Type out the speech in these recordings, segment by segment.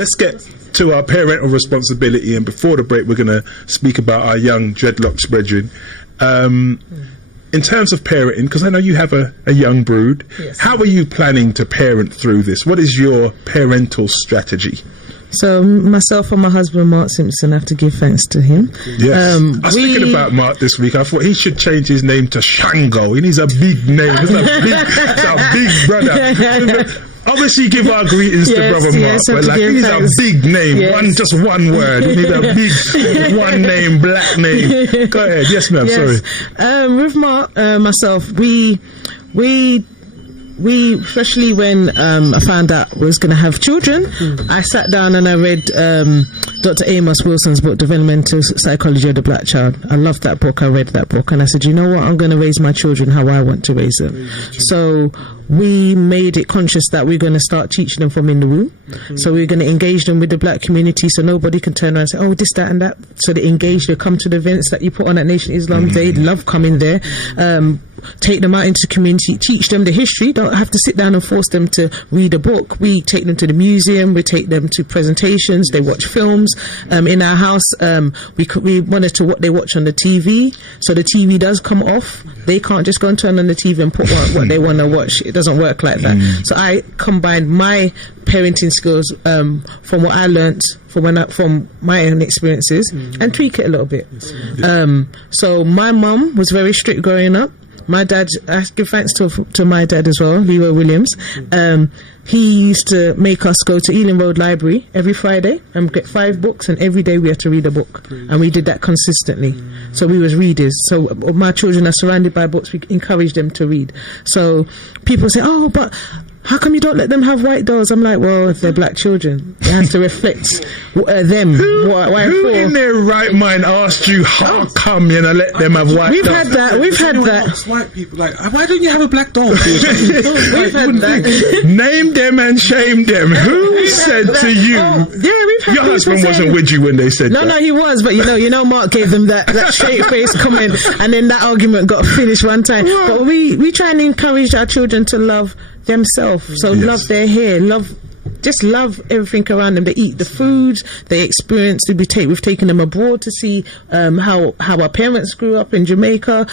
let's get to our parental responsibility, and before the break we're going to speak about our young dreadlocks brethren. In terms of parenting, because I know you have a young brood, how are you planning to parent through this? What is your parental strategy? So myself and my husband Mark Simpson have to give thanks to him. Yes. I was thinking about Mark this week. I thought he should change his name to Shango. He needs a big name. It's a big brother. Obviously, give our greetings to Brother Mark, but like, he needs a big name, just one word. We need a big one name, black name. Go ahead. Yes, ma'am. Sorry. With Mark, myself, we especially when I found out I was going to have children, I sat down and I read Dr. Amos Wilson's book, Developmental Psychology of the Black Child. I loved that book. I read that book and I said, you know what, I'm going to raise my children how I want to raise them. So we made it conscious that we're going to start teaching them from in the womb. So we're going to engage them with the black community, so nobody can turn around and say, oh, this, that and that. So they engage, they come to the events that you put on at Nation Islam. They love coming there. Take them out into the community, teach them the history. Don't have to sit down and force them to read a book. We take them to the museum, we take them to presentations, they watch films. In our house, we monitor what they watch on the TV. So the TV does come off. They can't just go and turn on the TV and put what they want to watch. It doesn't work like that. So I combined my parenting skills from what I learnt from my own experiences and tweak it a little bit. So my mum was very strict growing up. My dad, I give thanks to my dad as well, Leroy Williams. He used to make us go to Ealing Road Library every Friday and get 5 books, and every day we had to read a book. And we did that consistently. So we was readers. So my children are surrounded by books. We encourage them to read. So people say, oh, but how come you don't let them have white dolls? I'm like, well, if they're black children, it has to reflect them. Who in their right mind asked you, how come you know, let them have white dolls? We've had that. White people like, why don't you have a black doll? We've had that. Name them and shame them. Who said to you? We've had your husband wasn't with you when they said that. No, he was, but you know, Mark gave them that straight face comment, and then that argument got finished one time. But we try and encourage our children to love themselves. So love their hair, love everything around them. They eat the food, they experience. We've taken them abroad to see how our parents grew up in Jamaica.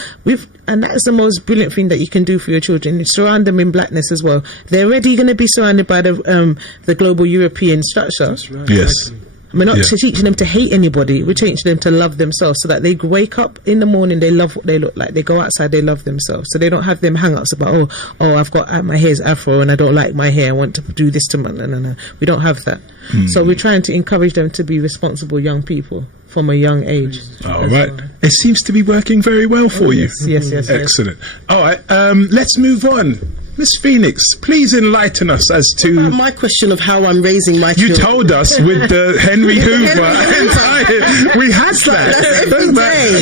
And that's the most brilliant thing that you can do for your children. You surround them in blackness as well. They're already going to be surrounded by the global European structure. That's right. Yes. We're not teaching them to hate anybody. We're teaching them to love themselves, so that they wake up in the morning, they love what they look like. They go outside, they love themselves. So they don't have them hang-ups about, I've got my hair's afro and I don't like my hair. I want to do this to my... No. We don't have that. So we're trying to encourage them to be responsible young people from a young age. All right. It seems to be working very well for you. Yes. Excellent. All right. Let's move on. Miss Phoenix, please enlighten us as to my question of how I'm raising my children. You children. told us with the Henry Hoover. We had that.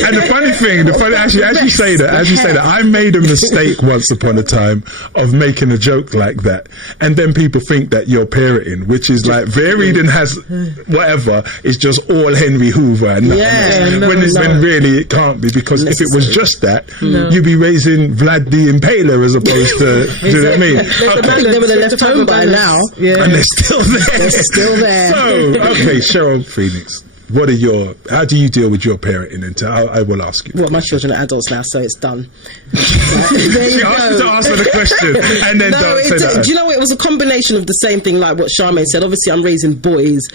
And the funny thing, actually, as you say that, I made a mistake once upon a time of making a joke like that, and then people think that you're parenting, which is like varied and has whatever. It's just all Henry Hoover, and when really it can't be, because if it was just that, you'd be raising Vlad the Impaler as opposed to. Do you know what I mean? They would have left home by now. Yeah. And they're still there. They're still there. So, okay, Cheryl Phoenix, how do you deal with your parenting? And I will ask you. Well, my children are adults now, so it's done. She asked you to answer the question, and then do you know, it was a combination of the same thing, like what Charmaine said. Obviously, I'm raising boys,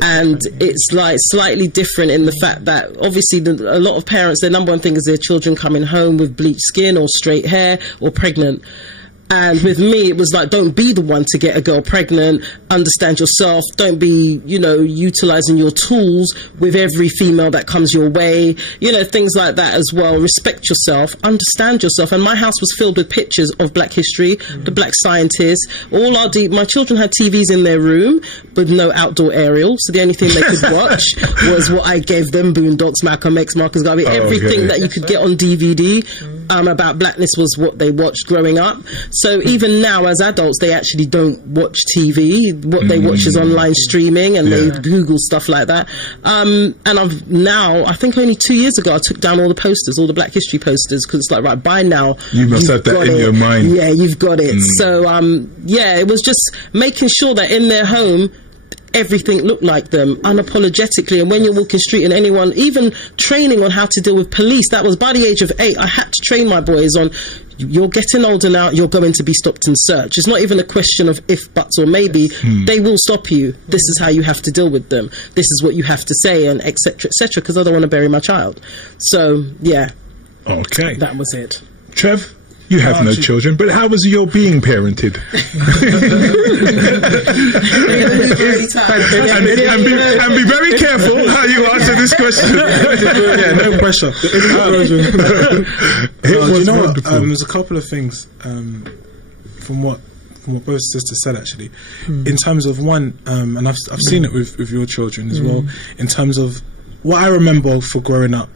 and it's like slightly different in the fact that obviously a lot of parents, their number one thing is their children coming home with bleached skin or straight hair or pregnant. And with me, it was like, don't be the one to get a girl pregnant. Understand yourself. Don't be, utilizing your tools with every female that comes your way. Things like that as well. Respect yourself. Understand yourself. And my house was filled with pictures of Black history, the Black scientists. My children had TVs in their room, but no outdoor aerial. So the only thing they could watch was what I gave them: Boondocks, Malcolm X, Marcus Garvey, everything that you could get on DVD about Blackness was what they watched growing up. So even now, as adults, they actually don't watch TV. What they watch is online streaming, and they Google stuff like that. And I think only 2 years ago, I took down all the posters, all the Black history posters, because it's like, right, by now, you must have that in your mind. Yeah, you've got it. So, it was just making sure that in their home, everything look like them unapologetically. And when you're walking street and anyone, even training on how to deal with police, that was by the age of 8. I had to train my boys on, you're getting older now, you're going to be stopped and searched. It's not even a question of if, buts, or maybe. They will stop you. This is how you have to deal with them. This is what you have to say, and etc., because I don't want to bury my child. So, yeah. Okay. That was it. Trev? You have no children, but how was your being parented? and be very careful how you answer this question. Yeah, no pressure. You know what? There's a couple of things from what both sisters said, actually, in terms of one, and I've seen it with your children as well, in terms of what I remember for growing up.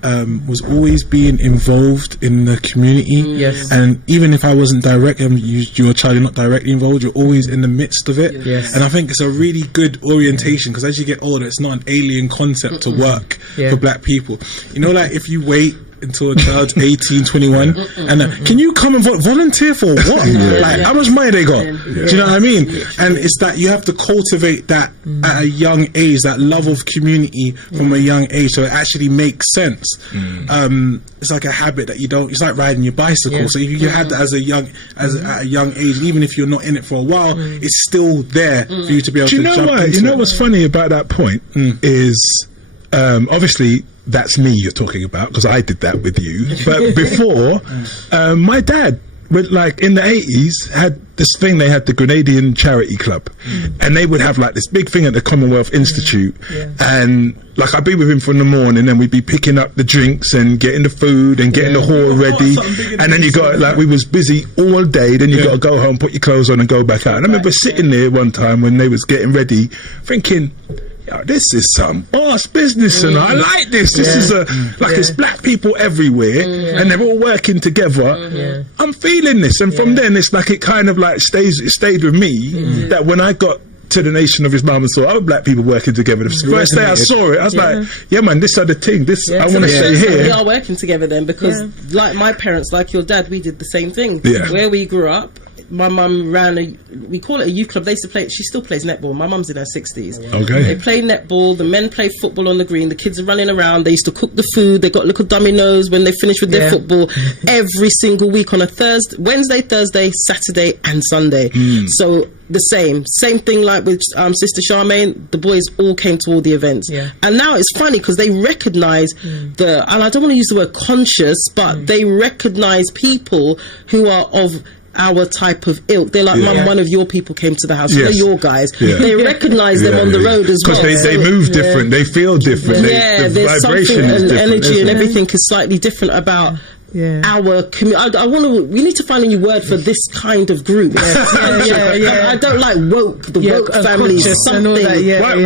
Was always being involved in the community, and even if I wasn't direct, you're a child, you're not directly involved, you're always in the midst of it, and I think it's a really good orientation, because as you get older, it's not an alien concept to work for black people. You know, like if you wait until a child's 18, 21, and can you come and volunteer for what? Like, how much money they got? Do you know what I mean? And it's that you have to cultivate that at a young age, that love of community from a young age, so it actually makes sense. It's like a habit that you don't. It's like riding your bicycle. So if you had that at a young age, and even if you're not in it for a while, it's still there for you to be able to jump into. You know what's funny about that point is, obviously, that's me you're talking about, because I did that with you. But before, my dad, like in the 80s, had this thing. They had the Grenadian Charity Club, and they would have like this big thing at the Commonwealth Institute, and like I'd be with him from the morning, and we'd be picking up the drinks and getting the food and getting the hall ready, and then you got like, we was busy all day, then you got to go home, put your clothes on and go back out. And I remember sitting there one time when they was getting ready thinking, this is some boss business, and I like this. This is it's black people everywhere, and they're all working together. I'm feeling this, and from then it's like it kind of like stayed with me. That when I got to the Nation of Islam and saw other black people working together, the first day I saw it, I was like, yeah, man, this other thing. This I want to stay here. We are working together then, because like my parents, like your dad, we did the same thing. Where we grew up, my mum ran we call it a youth club. They used to play, she still plays netball. My mum's in her 60s. Okay. They play netball, the men play football on the green, the kids are running around, they used to cook the food, they got little dominoes when they finished with their football every single week on a Wednesday, Thursday, Saturday and Sunday. So the same thing like with Sister Charmaine, the boys all came to all the events. And now it's funny because they recognise and I don't want to use the word conscious, but they recognise people who are of our type of ilk. They're like, Mum, one of your people came to the house. They're your guys. They recognise them on the road as well. Because they move different. They feel different. The there's vibration something, is and different, energy and everything is slightly different about our community. We need to find a new word for this kind of group. I don't like woke. The woke family is something.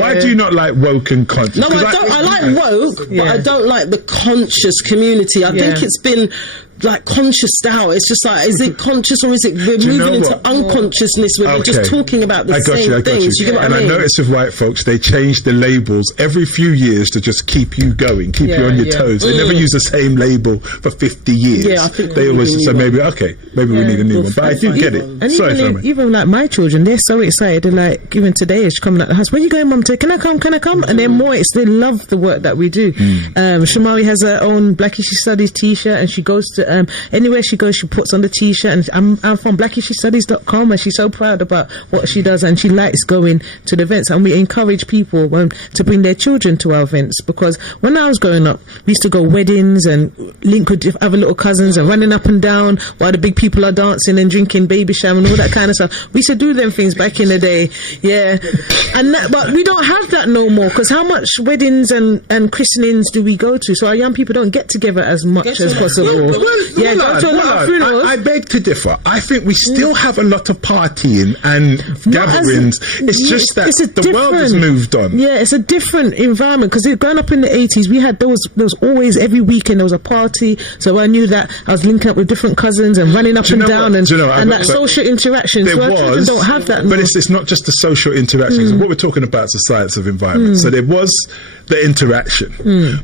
Why do you not like woke and conscious? No, I don't. I like woke, but I don't like the conscious community. I think it's been like conscious now. It's just like, is it conscious or is it we're moving into unconsciousness where we're just talking about the same things? You get what I mean? I notice with white folks, they change the labels every few years to just keep you going, keep you on your toes. They never use the same label for 50 years. I think they always say maybe we need a new one. But I do get it. And even like my children, they're so excited. They're like, even today, it's coming out the house. Where you going, Mum? Can I come? And they're moist. They love the work that we do. Shamari has her own Blackie She Studies t-shirt, and she goes to anywhere she goes, she puts on the t-shirt, and I'm from blackieshestudies.com, and she's so proud about what she does, and she likes going to the events. And we encourage people to bring their children to our events, because when I was growing up, we used to go weddings and link with other little cousins and running up and down while the big people are dancing and drinking baby sham and all that kind of stuff. We used to do them things back in the day, but we don't have that no more, because how much weddings and christenings do we go to? So our young people don't get together as much as possible. I beg to differ. I think we still have a lot of partying and gatherings. It's just that the world has moved on. Yeah, it's a different environment, because growing up in the 80s, we had there was always, every weekend there was a party. So I knew that I was linking up with different cousins and running up and down and that social interaction. So our children don't have that. But it's not just the social interactions. What we're talking about is the science of environment. So there was the interaction.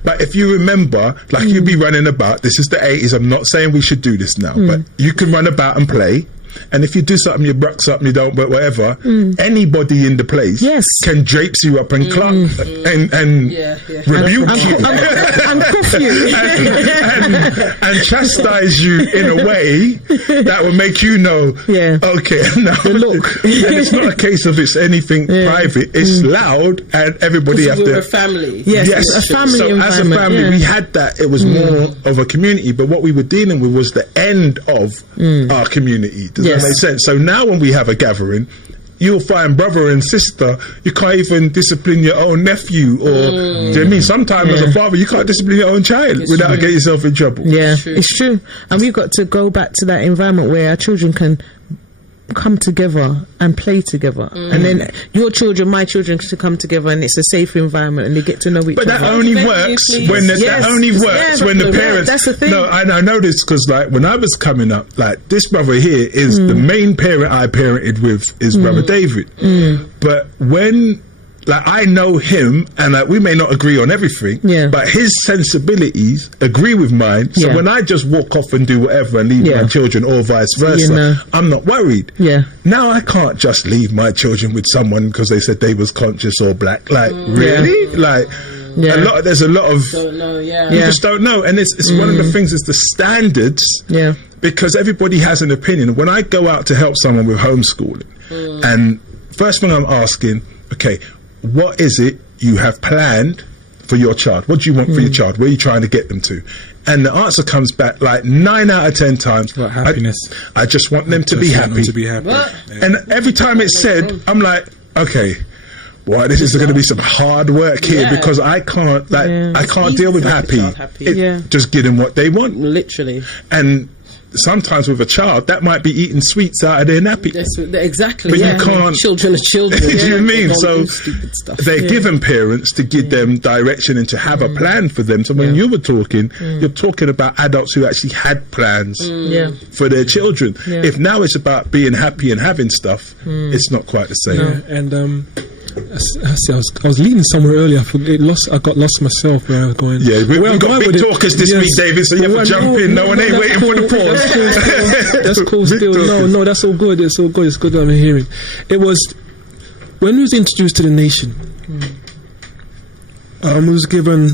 But if you remember, like you'd be running about, this is the 80s, I'm not saying we should do this now, but you can run about and play. And if you do something, you bruck something, you don't, but whatever, anybody in the place can drapes you up and and rebuke you. And cuff you. and chastise you in a way that will make you know, okay, now look. And it's not a case of it's anything private, it's loud, and everybody have to. We're a family. Yes, a family. So as a family, we had that. It was more of a community, but what we were dealing with was the end of our community. Does that make sense? So now when we have a gathering, you'll find brother and sister, you can't even discipline your own nephew, or do you know what I mean? Sometimes as a father, you can't discipline your own child without getting yourself in trouble. Yeah, it's true. And we've got to go back to that environment where our children can come together and play together, and then your children, my children, to come together, and it's a safe environment, and they get to know each other. But that only works when the parents. That's the thing. No, I know this because, like, when I was coming up, like, this brother here is the main parent I parented with is brother David. But when, like, I know him, and like, we may not agree on everything, but his sensibilities agree with mine. So when I just walk off and do whatever and leave my children, or vice versa, I'm not worried. Now I can't just leave my children with someone because they said they was conscious or black. Like, really? Like, there's a lot of you just don't know, and it's one of the things is the standards. Because everybody has an opinion. When I go out to help someone with homeschooling, and first thing I'm asking, okay, what is it you have planned for your child? What do you want for your child? Where are you trying to get them to? And the answer comes back like 9 out of 10 times. What, happiness. I just want them to be happy. And every time it's said, I'm like, okay, well, this is going to be some hard work here because I can't, like, I can't deal with happy. Just give them what they want. Literally. And sometimes with a child, that might be eating sweets out of their nappy. Exactly. But you can't. Children are children. Do you know what I mean? So stuff. they're given parents to give them direction and to have a plan for them. So when you were talking, you're talking about adults who actually had plans for their children. If now it's about being happy and having stuff, it's not quite the same. And I was leading somewhere earlier. I got lost myself where I was going. Yeah, we've got big talkers this week, David, so you have to jump in. No one ain't waiting for the pause. That's cool still. No, that's all good. It's all good. It's good that I'm hearing. It was when we was introduced to the nation. We was given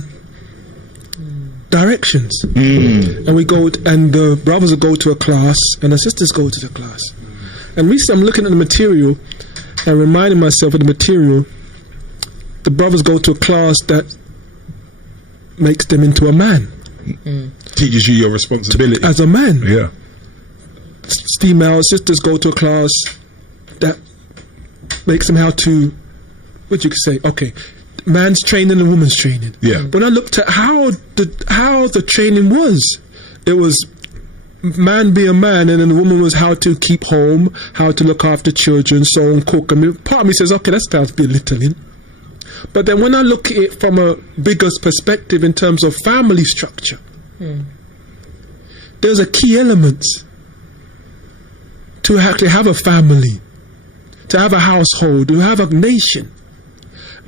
directions, and we go and the brothers would go to a class, and the sisters go to the class. And recently, I'm looking at the material and reminding myself of the material. The brothers go to a class that makes them into a man. Teaches you your responsibility as a man. Yeah. Female sisters go to a class that makes them how to, what you could say, okay, man's training and woman's training. Yeah. When I looked at how the training was, it was man be a man, and then the woman was how to keep home, how to look after children, sew and cook. I mean, part of me says, okay, that sounds belittling. But then when I look at it from a bigger perspective in terms of family structure, there's a key element to actually have a family, to have a household, to have a nation.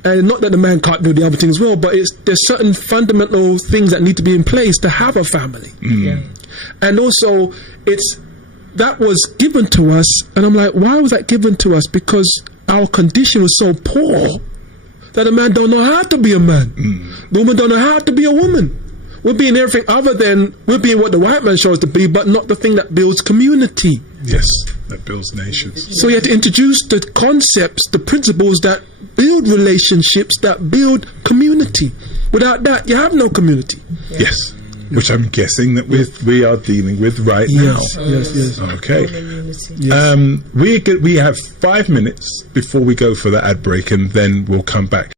And not that the man can't do the other things well, but there's certain fundamental things that need to be in place to have a family. And also, that was given to us, and I'm like, why was that given to us? Because our condition was so poor that a man don't know how to be a man. The woman don't know how to be a woman. We're being everything other than, we're being what the white man shows us to be, but not the thing that builds community. Yes, that builds nations. So you have to introduce the concepts, the principles that build relationships, that build community. Without that, you have no community. Yes. Which I'm guessing that we are dealing with right now. Yes. Okay. We have 5 minutes before we go for the ad break, and then we'll come back.